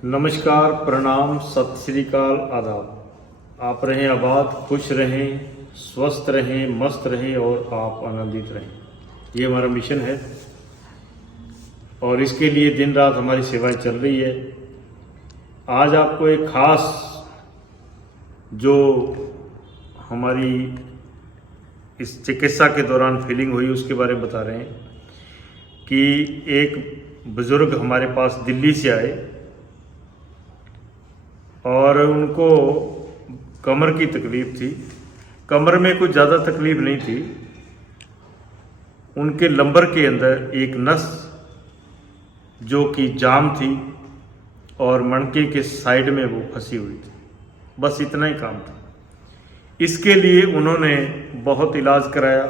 नमस्कार, प्रणाम, सत श्री अकाल, आदाब। आप रहें आबाद, खुश रहें, स्वस्थ रहें, मस्त रहें और आप आनंदित रहें। ये हमारा मिशन है और इसके लिए दिन रात हमारी सेवाएं चल रही है। आज आपको एक खास जो हमारी इस चिकित्सा के दौरान फीलिंग हुई उसके बारे में बता रहे हैं कि एक बुज़ुर्ग हमारे पास दिल्ली से आए और उनको कमर की तकलीफ़ थी। कमर में कुछ ज़्यादा तकलीफ़ नहीं थी, उनके लंबर के अंदर एक नस जो कि जाम थी और मणके के साइड में वो फंसी हुई थी। बस इतना ही काम था। इसके लिए उन्होंने बहुत इलाज कराया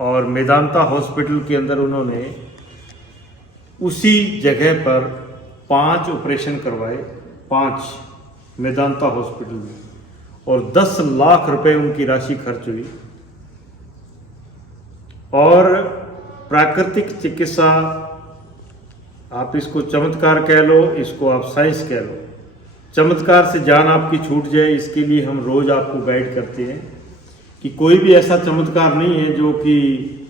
और मेदांता हॉस्पिटल के अंदर उन्होंने उसी जगह पर 5 ऑपरेशन करवाए, 5 मेदांता हॉस्पिटल में, और 10 लाख रुपए उनकी राशि खर्च हुई। और प्राकृतिक चिकित्सा, आप इसको चमत्कार कह लो, इसको आप साइंस कह लो, चमत्कार से जान आपकी छूट जाए, इसके लिए हम रोज आपको गाइड करते हैं कि कोई भी ऐसा चमत्कार नहीं है जो कि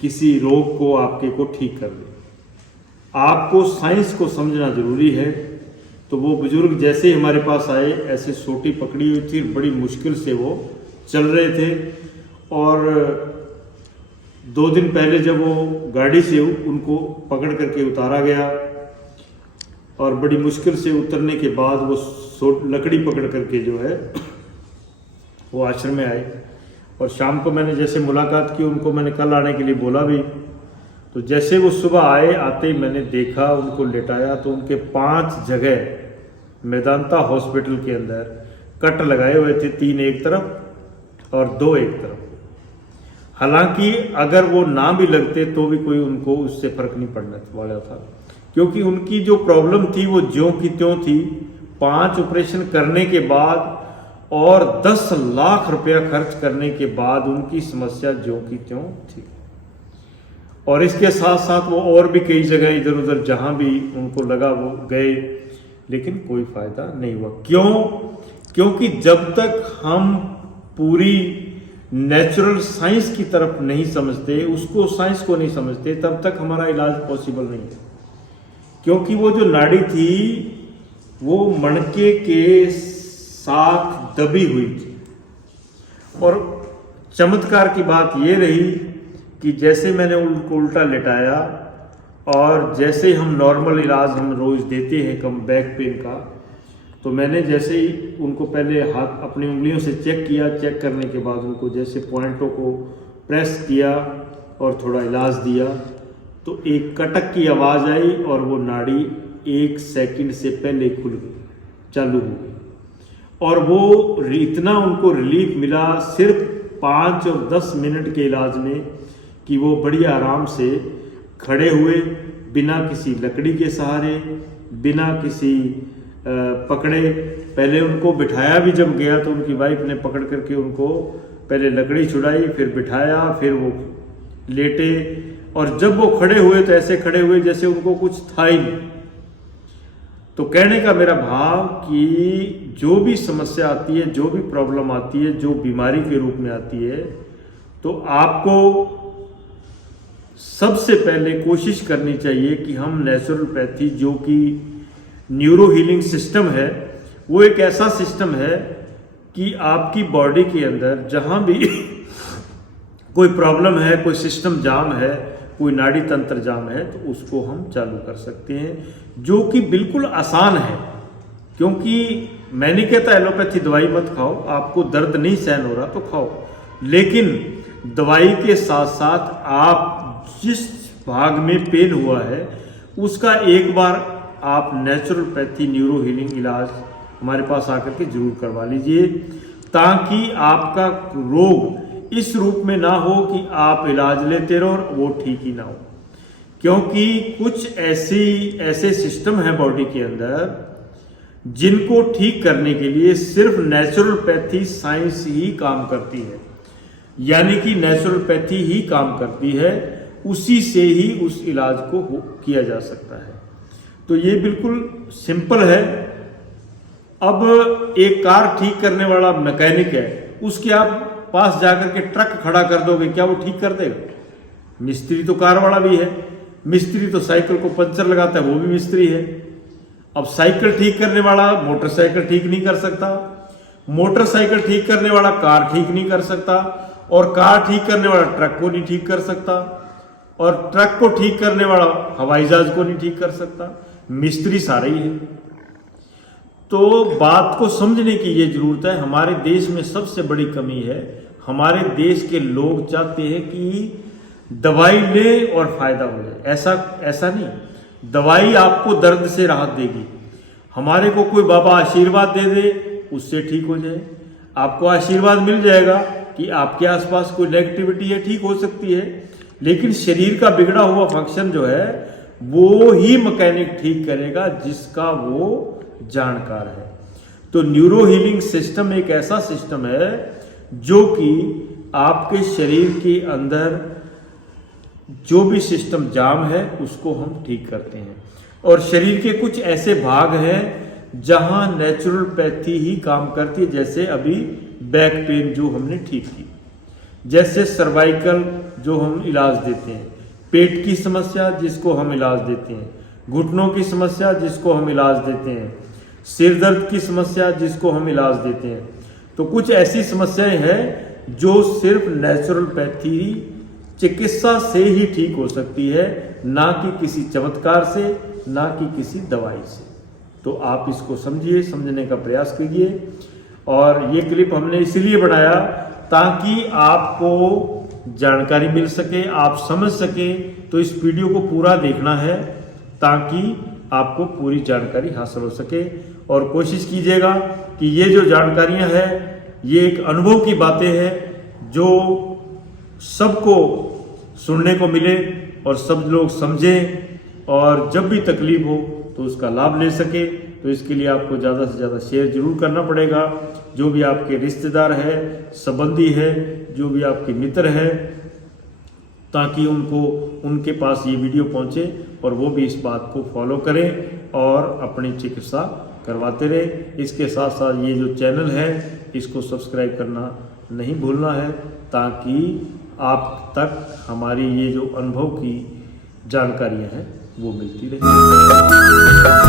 किसी रोग को आपके को ठीक कर दे। आपको साइंस को समझना जरूरी है। तो वो बुजुर्ग जैसे ही हमारे पास आए, ऐसे सोटी पकड़ी हुई थी, बड़ी मुश्किल से वो चल रहे थे। और 2 दिन पहले जब वो गाड़ी से उनको पकड़ करके उतारा गया और बड़ी मुश्किल से उतरने के बाद वो लकड़ी पकड़ करके जो है वो आश्रम में आए। और शाम को मैंने जैसे मुलाकात की, उनको मैंने कल आने के लिए बोला भी। तो जैसे वो सुबह आए, आते ही मैंने देखा, उनको लेटाया तो उनके 5 जगह मेदांता हॉस्पिटल के अंदर कट लगाए हुए थे, 3 एक तरफ और 2 एक तरफ। हालांकि अगर वो ना भी लगते तो भी कोई उनको उससे फर्क नहीं पड़ने वाला था, क्योंकि उनकी जो प्रॉब्लम थी वो ज्यों की त्यों थी। 5 ऑपरेशन करने के बाद और 10 लाख रुपया खर्च करने के बाद उनकी समस्या ज्यों की त्यों थी। और इसके साथ साथ वो और भी कई जगह इधर उधर जहां भी उनको लगा वो गए, लेकिन कोई फायदा नहीं हुआ। क्यों? क्योंकि जब तक हम पूरी नेचुरल साइंस की तरफ नहीं समझते, उसको साइंस को नहीं समझते, तब तक हमारा इलाज पॉसिबल नहीं है। क्योंकि वो जो नाड़ी थी वो मणके के साथ दबी हुई थी। और चमत्कार की बात ये रही कि जैसे मैंने उनको उल्टा लेटाया और जैसे हम नॉर्मल इलाज हम रोज देते हैं कम बैक पेन का, तो मैंने जैसे ही उनको पहले हाथ अपनी उंगलियों से चेक किया, चेक करने के बाद उनको जैसे पॉइंटों को प्रेस किया और थोड़ा इलाज दिया, तो एक कटक की आवाज़ आई और वो नाड़ी 1 सेकंड से पहले खुल गई, चालू हो गई। और वो इतना उनको रिलीफ मिला सिर्फ 5 और 10 मिनट के इलाज में कि वो बड़ी आराम से खड़े हुए, बिना किसी लकड़ी के सहारे, बिना किसी पकड़े। पहले उनको बिठाया भी जब गया तो उनकी वाइफ ने पकड़ करके उनको पहले लकड़ी छुड़ाई, फिर बिठाया, फिर वो लेटे। और जब वो खड़े हुए तो ऐसे खड़े हुए जैसे उनको कुछ था ही नहीं। तो कहने का मेरा भाव कि जो भी समस्या आती है, जो भी प्रॉब्लम आती है, जो बीमारी के रूप में आती है, तो आपको सबसे पहले कोशिश करनी चाहिए कि हम नेचुरोपैथी, जो कि न्यूरो हीलिंग सिस्टम है, वो एक ऐसा सिस्टम है कि आपकी बॉडी के अंदर जहां भी कोई प्रॉब्लम है, कोई सिस्टम जाम है, कोई नाड़ी तंत्र जाम है, तो उसको हम चालू कर सकते हैं, जो कि बिल्कुल आसान है। क्योंकि मैं नहीं कहता एलोपैथी दवाई मत खाओ, आपको दर्द नहीं सहन हो रहा तो खाओ, लेकिन दवाई के साथ साथ आप जिस भाग में पेन हुआ है उसका एक बार आप नेचुरोपैथी न्यूरो हीलिंग इलाज हमारे पास आकर के जरूर करवा लीजिए, ताकि आपका रोग इस रूप में ना हो कि आप इलाज लेते रहो और वो ठीक ही ना हो। क्योंकि कुछ ऐसे सिस्टम है बॉडी के अंदर जिनको ठीक करने के लिए सिर्फ नेचुरोपैथी साइंस ही काम करती है, यानी कि नेचुरोपैथी ही काम करती है, उसी से ही उस इलाज को किया जा सकता है। तो ये बिल्कुल सिंपल है। अब एक कार ठीक करने वाला मैकेनिक है, उसके आप पास जाकर के ट्रक खड़ा कर दोगे, क्या वो ठीक कर देगा? मिस्त्री तो कार वाला भी है, मिस्त्री तो साइकिल को पंचर लगाता है, वो भी मिस्त्री है। अब साइकिल ठीक करने वाला मोटरसाइकिल ठीक नहीं कर सकता, मोटरसाइकिल ठीक करने वाला कार ठीक नहीं कर सकता, और कार ठीक करने वाला ट्रक को नहीं ठीक कर सकता, और ट्रक को ठीक करने वाला हवाई जहाज को नहीं ठीक कर सकता। मिस्त्री सारे ही है। तो बात को समझने की ये जरूरत है। हमारे देश में सबसे बड़ी कमी है, हमारे देश के लोग चाहते हैं कि दवाई ले और फायदा हो जाए। ऐसा नहीं, दवाई आपको दर्द से राहत देगी। हमारे को कोई बाबा आशीर्वाद दे दे, उससे ठीक हो जाए। आपको आशीर्वाद मिल जाएगा कि आपके आसपास कोई नेगेटिविटी है, ठीक हो सकती है, लेकिन शरीर का बिगड़ा हुआ फंक्शन जो है वो ही मैकेनिक ठीक करेगा जिसका वो जानकार है। तो न्यूरो हीलिंग सिस्टम एक ऐसा सिस्टम है जो कि आपके शरीर के अंदर जो भी सिस्टम जाम है उसको हम ठीक करते हैं। और शरीर के कुछ ऐसे भाग हैं जहां नेचुरोपैथी ही काम करती है, जैसे अभी बैक पेन जो हमने ठीक की, जैसे सर्वाइकल जो हम इलाज देते हैं, पेट की समस्या जिसको हम इलाज देते हैं, घुटनों की समस्या जिसको हम इलाज देते हैं, सिर दर्द की समस्या जिसको हम इलाज देते हैं। तो कुछ ऐसी समस्याएं हैं जो सिर्फ नेचुरोपैथी चिकित्सा से ही ठीक हो सकती है, ना कि किसी चमत्कार से, ना कि किसी दवाई से। तो आप इसको समझिए, समझने का प्रयास कीजिए। और ये क्लिप हमने इसलिए बनाया ताकि आपको जानकारी मिल सके, आप समझ सके। तो इस वीडियो को पूरा देखना है ताकि आपको पूरी जानकारी हासिल हो सके। और कोशिश कीजिएगा कि ये जो जानकारियां हैं ये एक अनुभव की बातें हैं जो सबको सुनने को मिले और सब लोग समझें, और जब भी तकलीफ हो तो उसका लाभ ले सके। तो इसके लिए आपको ज़्यादा से ज़्यादा शेयर जरूर करना पड़ेगा। जो भी आपके रिश्तेदार है, संबंधी है, जो भी आपके मित्र है, ताकि उनके पास ये वीडियो पहुंचे और वो भी इस बात को फॉलो करें और अपनी चिकित्सा करवाते रहे। इसके साथ साथ ये जो चैनल है इसको सब्सक्राइब करना नहीं भूलना है, ताकि आप तक हमारी ये जो अनुभव की जानकारियां हैं वो मिलती रहे।